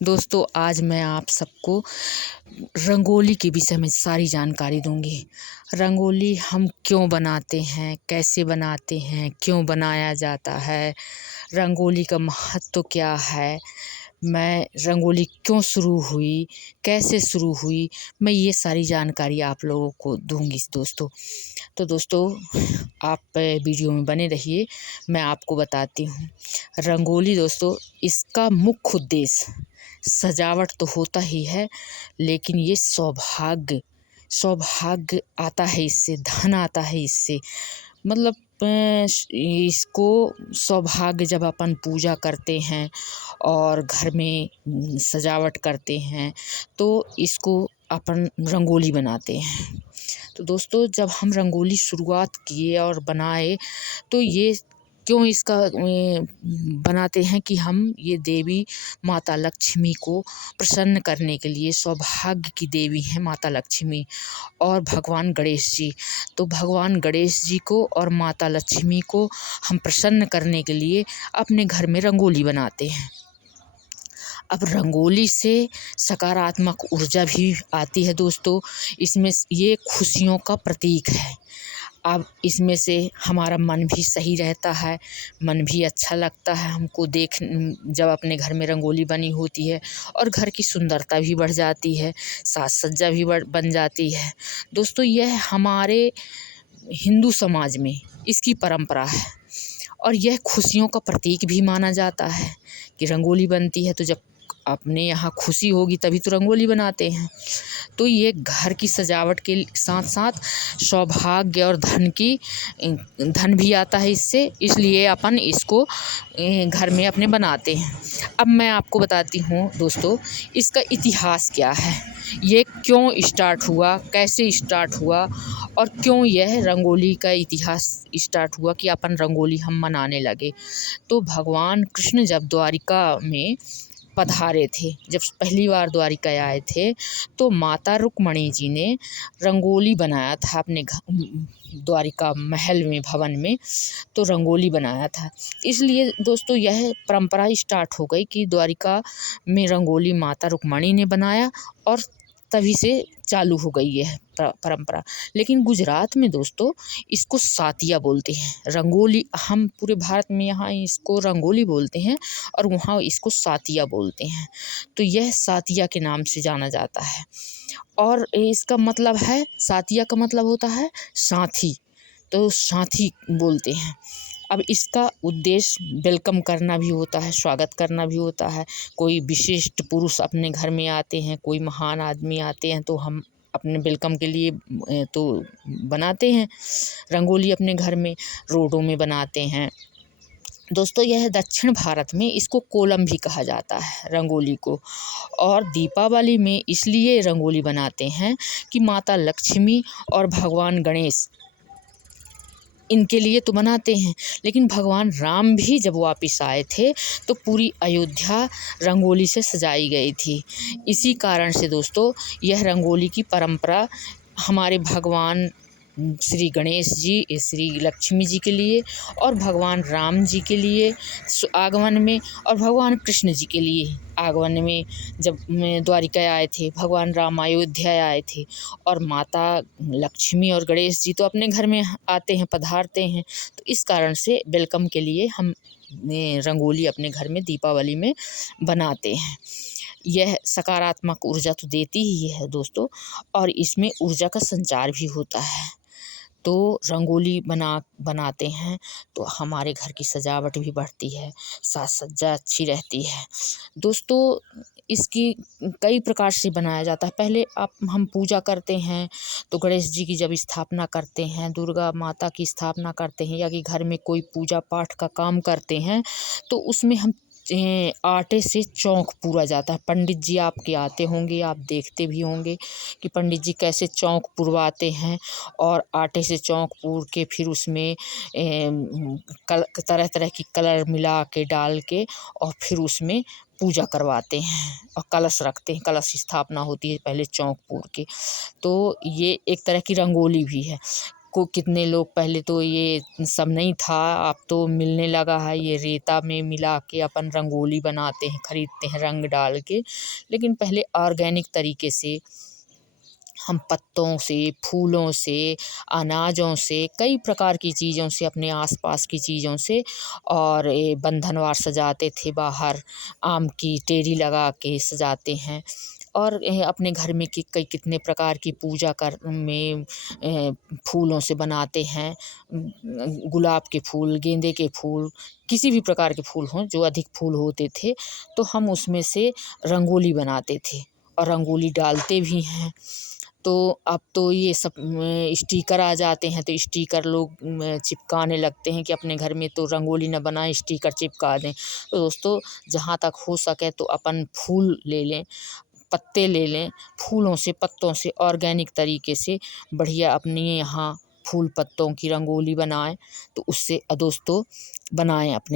दोस्तों, आज मैं आप सबको रंगोली के विषय में सारी जानकारी दूंगी। रंगोली हम क्यों बनाते हैं, कैसे बनाते हैं, क्यों बनाया जाता है, रंगोली का महत्व क्या है, मैं रंगोली क्यों शुरू हुई, कैसे शुरू हुई, मैं ये सारी जानकारी आप लोगों को दूंगी दोस्तों। तो दोस्तों, आप वीडियो में बने रहिए, मैं आपको बताती हूँ। रंगोली दोस्तों, इसका मुख्य उद्देश्य सजावट तो होता ही है, लेकिन ये सौभाग्य सौभाग्य आता है इससे, धन आता है इससे। मतलब इसको सौभाग्य जब अपन पूजा करते हैं और घर में सजावट करते हैं तो इसको अपन रंगोली बनाते हैं। तो दोस्तों, जब हम रंगोली शुरुआत किए और बनाए तो ये क्यों इसका बनाते हैं कि हम ये देवी माता लक्ष्मी को प्रसन्न करने के लिए, सौभाग्य की देवी हैं माता लक्ष्मी और भगवान गणेश जी। तो भगवान गणेश जी को और माता लक्ष्मी को हम प्रसन्न करने के लिए अपने घर में रंगोली बनाते हैं। अब रंगोली से सकारात्मक ऊर्जा भी आती है दोस्तों। इसमें ये खुशियों का प्रतीक है। अब इसमें से हमारा मन भी सही रहता है, मन भी अच्छा लगता है हमको जब अपने घर में रंगोली बनी होती है, और घर की सुंदरता भी बढ़ जाती है, साज सज्जा भी बन जाती है। दोस्तों, यह हमारे हिंदू समाज में इसकी परंपरा है और यह खुशियों का प्रतीक भी माना जाता है कि रंगोली बनती है तो जब अपने यहाँ खुशी होगी तभी तो रंगोली बनाते हैं। तो ये घर की सजावट के साथ साथ सौभाग्य और धन भी आता है इससे, इसलिए अपन इसको घर में अपने बनाते हैं। अब मैं आपको बताती हूँ दोस्तों, इसका इतिहास क्या है, ये क्यों स्टार्ट हुआ, कैसे स्टार्ट हुआ और क्यों यह रंगोली का इतिहास स्टार्ट हुआ कि अपन रंगोली हम मनाने लगे। तो भगवान कृष्ण जब द्वारिका में पधारे थे, जब पहली बार द्वारिका आए थे, तो माता रुक्मणी जी ने रंगोली बनाया था अपने द्वारिका महल में, भवन में, तो रंगोली बनाया था। इसलिए दोस्तों, यह परंपरा स्टार्ट हो गई कि द्वारिका में रंगोली माता रुक्मणी ने बनाया और तभी से चालू हो गई है परंपरा। लेकिन गुजरात में दोस्तों इसको सातिया बोलते हैं। रंगोली हम पूरे भारत में यहाँ इसको रंगोली बोलते हैं और वहाँ इसको सातिया बोलते हैं। तो यह सातिया के नाम से जाना जाता है और इसका मतलब है, सातिया का मतलब होता है साथी, तो साथी बोलते हैं। अब इसका उद्देश्य वेलकम करना भी होता है, स्वागत करना भी होता है। कोई विशिष्ट पुरुष अपने घर में आते हैं, कोई महान आदमी आते हैं, तो हम अपने वेलकम के लिए तो बनाते हैं रंगोली अपने घर में, रोडों में बनाते हैं। दोस्तों, यह दक्षिण भारत में इसको कोलम भी कहा जाता है रंगोली को। और दीपावली में इसलिए रंगोली बनाते हैं कि माता लक्ष्मी और भगवान गणेश, इनके लिए तो बनाते हैं, लेकिन भगवान राम भी जब वापस आए थे तो पूरी अयोध्या रंगोली से सजाई गई थी। इसी कारण से दोस्तों, यह रंगोली की परंपरा हमारे भगवान श्री गणेश जी, श्री लक्ष्मी जी के लिए और भगवान राम जी के लिए आगमन में, और भगवान कृष्ण जी के लिए आगमन में, जब द्वारिका आए थे, भगवान राम अयोध्या आए थे, और माता लक्ष्मी और गणेश जी तो अपने घर में आते हैं, पधारते हैं। तो इस कारण से वेलकम के लिए हम रंगोली अपने घर में दीपावली में बनाते हैं। यह सकारात्मक ऊर्जा तो देती ही है दोस्तों, और इसमें ऊर्जा का संचार भी होता है। तो रंगोली बनाते हैं तो हमारे घर की सजावट भी बढ़ती है, साज सज्जा अच्छी रहती है। दोस्तों, इसकी कई प्रकार से बनाया जाता है। पहले हम पूजा करते हैं तो गणेश जी की जब स्थापना करते हैं, दुर्गा माता की स्थापना करते हैं, या कि घर में कोई पूजा पाठ का काम करते हैं, तो उसमें हम आटे से चौक पूरा जाता है। पंडित जी आपके आते होंगे, आप देखते भी होंगे कि पंडित जी कैसे चौक पुरवाते हैं, और आटे से चौक पूर के फिर उसमें तरह तरह की कलर मिला के डाल के और फिर उसमें पूजा करवाते हैं और कलश रखते हैं, कलश स्थापना होती है पहले चौक पूर के। तो ये एक तरह की रंगोली भी है। को कितने लोग, पहले तो ये सब नहीं था, अब तो मिलने लगा है, ये रेता में मिला के अपन रंगोली बनाते हैं, खरीदते हैं रंग डाल के। लेकिन पहले ऑर्गेनिक तरीके से हम पत्तों से, फूलों से, अनाजों से, कई प्रकार की चीज़ों से, अपने आसपास की चीज़ों से, और ये बंधनवार सजाते थे बाहर, आम की टेरी लगा के सजाते हैं। और अपने घर में कई कितने प्रकार की पूजा कर में फूलों से बनाते हैं। गुलाब के फूल, गेंदे के फूल, किसी भी प्रकार के फूल हों, जो अधिक फूल होते थे तो हम उसमें से रंगोली बनाते थे और रंगोली डालते भी हैं। तो अब तो ये सब स्टिकर आ जाते हैं, तो स्टिकर लोग चिपकाने लगते हैं कि अपने घर में तो रंगोली न बनाएं, स्टिकर चिपका दें। तो दोस्तों, जहाँ तक हो सके तो अपन फूल ले लें, पत्ते ले लें, फूलों से, पत्तों से ऑर्गेनिक तरीके से बढ़िया अपने यहाँ फूल पत्तों की रंगोली बनाएं। तो उससे दोस्तों बनाएं अपने